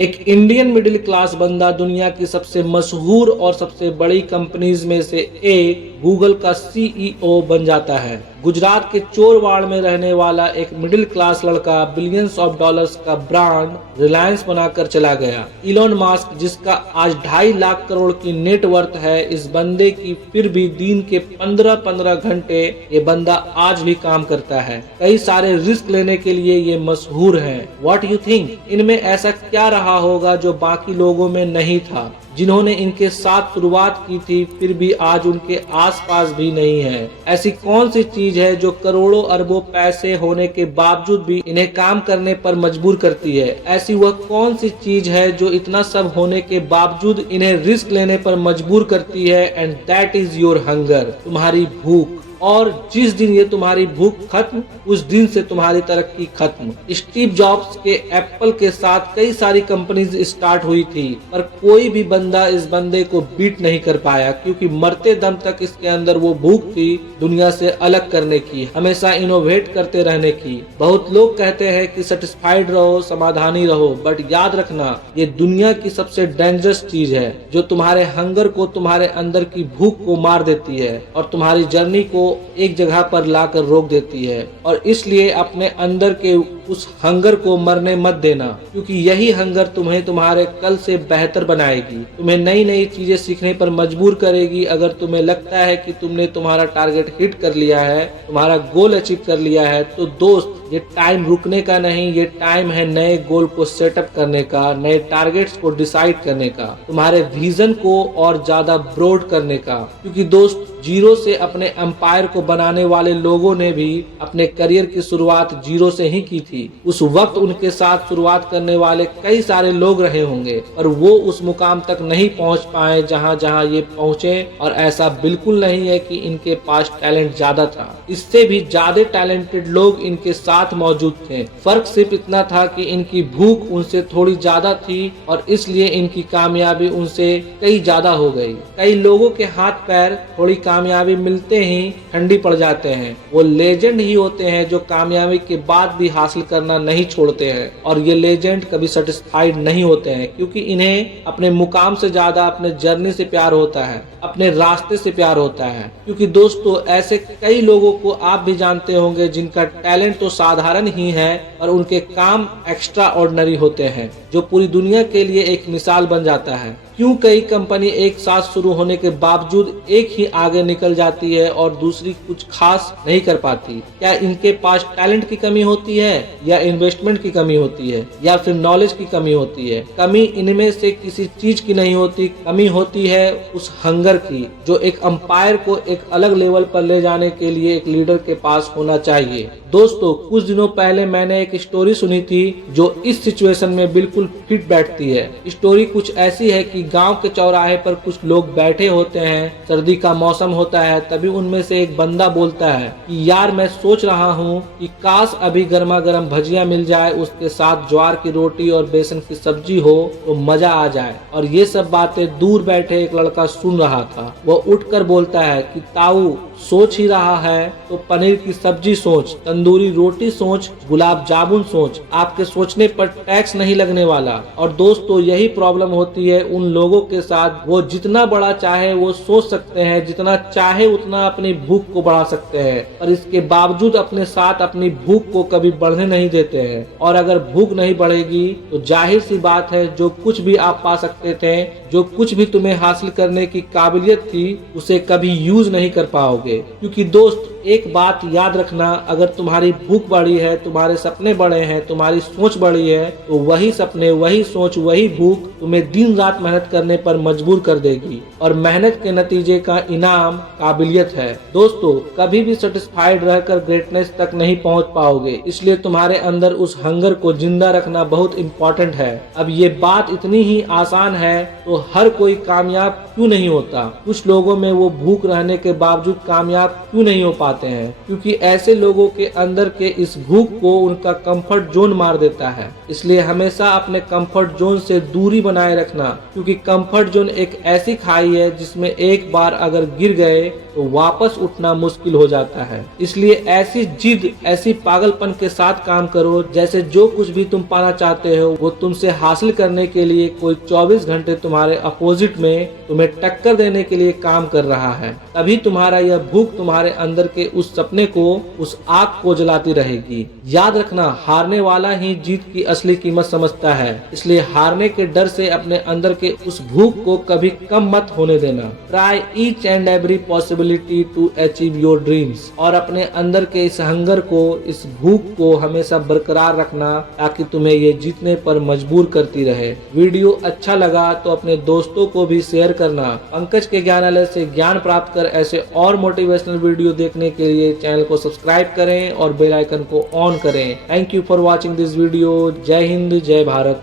एक Indian middle class बंदा दुनिया की सबसे मशहूर और सबसे बड़ी कंपनीज में से एक गूगल का सीईओ बन जाता है। गुजरात के चोरवाड़ में रहने वाला एक मिडिल क्लास लड़का बिलियंस ऑफ डॉलर्स का ब्रांड रिलायंस बनाकर चला गया। इलॉन मस्क, जिसका आज 2.5 लाख करोड़ की नेटवर्थ है, इस बंदे की फिर भी दिन के 15-15 घंटे ये बंदा आज भी काम करता है। कई सारे रिस्क लेने के लिए ये मशहूर है। व्हाट यू थिंक, इनमें ऐसा क्या रहा होगा जो बाकी लोगों में नहीं था, जिन्होंने इनके साथ शुरुआत की थी फिर भी आज उनके आसपास भी नहीं है? ऐसी कौन सी चीज है जो करोड़ों अरबों पैसे होने के बावजूद भी इन्हें काम करने पर मजबूर करती है? ऐसी वह कौन सी चीज है जो इतना सब होने के बावजूद इन्हें रिस्क लेने पर मजबूर करती है? And that is your hunger, तुम्हारी भूख। और जिस दिन ये तुम्हारी भूख खत्म, उस दिन से तुम्हारी तरक्की खत्म। स्टीव जॉब्स के एप्पल के साथ कई सारी कंपनीज स्टार्ट हुई थी, पर कोई भी बंदा इस बंदे को बीट नहीं कर पाया, क्योंकि मरते दम तक इसके अंदर वो भूख थी दुनिया से अलग करने की, हमेशा इनोवेट करते रहने की। बहुत लोग कहते हैं कि सेटिस्फाइड रहो, समाधानी रहो, बट याद रखना ये दुनिया की सबसे डेंजरस चीज है, जो तुम्हारे हंगर को, तुम्हारे अंदर की भूख को मार देती है और तुम्हारी जर्नी को एक जगह पर लाकर रोक देती है। और इसलिए अपने अंदर के उस हंगर को मरने मत देना, क्योंकि यही हंगर तुम्हें तुम्हारे कल से बेहतर बनाएगी, तुम्हें नई नई चीजें सीखने पर मजबूर करेगी। अगर तुम्हें लगता है कि तुमने तुम्हारा टारगेट हिट कर लिया है, तुम्हारा गोल अचीव कर लिया है, तो दोस्त ये टाइम रुकने का नहीं, ये टाइम है नए गोल को सेटअप करने का, नए टारगेट्स को डिसाइड करने का, तुम्हारे विजन को और ज्यादा ब्रॉड करने का। क्योंकि दोस्त, जीरो से अपने एम्पायर को बनाने वाले लोगों ने भी अपने करियर की शुरुआत जीरो से ही की थी। उस वक्त उनके साथ शुरुआत करने वाले कई सारे लोग रहे होंगे, पर वो उस मुकाम तक नहीं पहुंच पाए जहां जहां ये पहुंचे। और ऐसा बिल्कुल नहीं है कि इनके पास टैलेंट ज्यादा था, इससे भी ज्यादा टैलेंटेड लोग इनके साथ मौजूद थे। फर्क सिर्फ इतना था कि इनकी भूख उनसे थोड़ी ज्यादा थी और इसलिए इनकी कामयाबी उनसे कई ज्यादा हो गई। कई लोगों के हाथ पैर थोड़ी कामयाबी मिलते ही ठंडी पड़ जाते हैं। वो लेजेंड ही होते हैं जो कामयाबी के बाद भी हासिल करना नहीं छोड़ते हैं, और ये लेजेंड कभी सेटिस्फाइड नहीं होते हैं, क्योंकि इन्हें अपने मुकाम से ज्यादा अपने जर्नी से प्यार होता है, अपने रास्ते से प्यार होता है। क्योंकि दोस्तों, ऐसे कई लोगों को आप भी जानते होंगे जिनका टैलेंट तो साधारण ही है, और उनके काम एक्स्ट्रा ऑर्डिनरी होते हैं, जो पूरी दुनिया के लिए एक मिसाल बन जाता है। क्यों कई कंपनी एक साथ शुरू होने के बावजूद एक ही आगे निकल जाती है और दूसरी कुछ खास नहीं कर पाती? क्या इनके पास टैलेंट की कमी होती है, या इन्वेस्टमेंट की कमी होती है, या फिर नॉलेज की कमी होती है? कमी इनमें से किसी चीज की नहीं होती, कमी होती है उस हंगर की, जो एक अंपायर को एक अलग लेवल पर ले जाने के लिए एक लीडर के पास होना चाहिए। दोस्तों, कुछ दिनों पहले मैंने एक स्टोरी सुनी थी जो इस सिचुएशन में बिल्कुल फिट बैठती है। स्टोरी कुछ ऐसी है कि गांव के चौराहे पर कुछ लोग बैठे होते हैं, सर्दी का मौसम होता है। तभी उनमें से एक बंदा बोलता है कि यार, मैं सोच रहा हूँ कि काश अभी गर्मा गर्म भजिया मिल जाए, उसके साथ ज्वार की रोटी और बेसन की सब्जी हो तो मजा आ जाए। और ये सब बातें दूर बैठे एक लड़का सुन रहा था। वह उठकर बोलता है कि ताऊ, सोच ही रहा है तो पनीर की सब्जी सोच, तंदूरी रोटी सोच, गुलाब जामुन सोच, आपके सोचने पर टैक्स नहीं लगने वाला। और दोस्तों, यही प्रॉब्लम होती है उन लोगों के साथ, वो जितना बड़ा चाहे वो सोच सकते हैं, जितना चाहे उतना अपनी भूख को बढ़ा सकते हैं, पर इसके बावजूद अपने साथ अपनी भूख को कभी बढ़ने नहीं देते हैं। और अगर भूख नहीं बढ़ेगी तो जाहिर सी बात है, जो कुछ भी आप पा सकते थे, जो कुछ भी तुम्हें हासिल करने की काबिलियत थी, उसे कभी यूज नहीं कर पाओगे। क्योंकि दोस्त, एक बात याद रखना, अगर तुम्हारी भूख बड़ी है, तुम्हारे सपने बड़े हैं, तुम्हारी सोच बड़ी है, तो वही सपने, वही सोच, वही भूख तुम्हें दिन रात मेहनत करने पर मजबूर कर देगी। और मेहनत के नतीजे का इनाम काबिलियत है। दोस्तों, कभी भी सेटिस्फाइड रहकर ग्रेटनेस तक नहीं पहुंच पाओगे, इसलिए तुम्हारे अंदर उस हंगर को जिंदा रखना बहुत इम्पोर्टेंट है। अब ये बात इतनी ही आसान है तो हर कोई कामयाब क्यों नहीं होता? कुछ लोगों में वो भूख रहने के बावजूद कामयाब क्यों नहीं हो पाते हैं? क्योंकि ऐसे लोगों के अंदर के इस भूख को उनका कंफर्ट जोन मार देता है। इसलिए हमेशा अपने कंफर्ट जोन से दूरी बनाए रखना, क्योंकि कंफर्ट जोन एक ऐसी खाई है जिसमें एक बार अगर गिर गए तो तो वापस उठना मुश्किल हो जाता है। इसलिए ऐसी जिद, ऐसी पागलपन के साथ काम करो जैसे जो कुछ भी तुम पाना चाहते हो वो तुमसे हासिल करने के लिए कोई 24 घंटे तुम्हारे अपोजिट में तुम्हें टक्कर देने के लिए काम कर रहा है। तभी तुम्हारा यह भूख तुम्हारे अंदर के उस सपने को, उस आग को जलाती रहेगी। याद रखना, हारने वाला ही जीत की असली कीमत समझता है। इसलिए हारने के डर से अपने अंदर के उस भूख को कभी कम मत होने देना। Try each and every possibility to achieve your dreams. और अपने अंदर के इस हंगर को, इस भूख को हमेशा बरकरार रखना ताकि तुम्हें ये जीतने पर मजबूर करती रहे। वीडियो अच्छा लगा तो अपने दोस्तों को भी शेयर करना। पंकज के ज्ञानालय से ज्ञान प्राप्त कर ऐसे और मोटिवेशनल वीडियो देखने के लिए चैनल को सब्सक्राइब करें और बेल आइकन को ऑन करें। Thank you for watching this video. जय हिंद, जय भारत।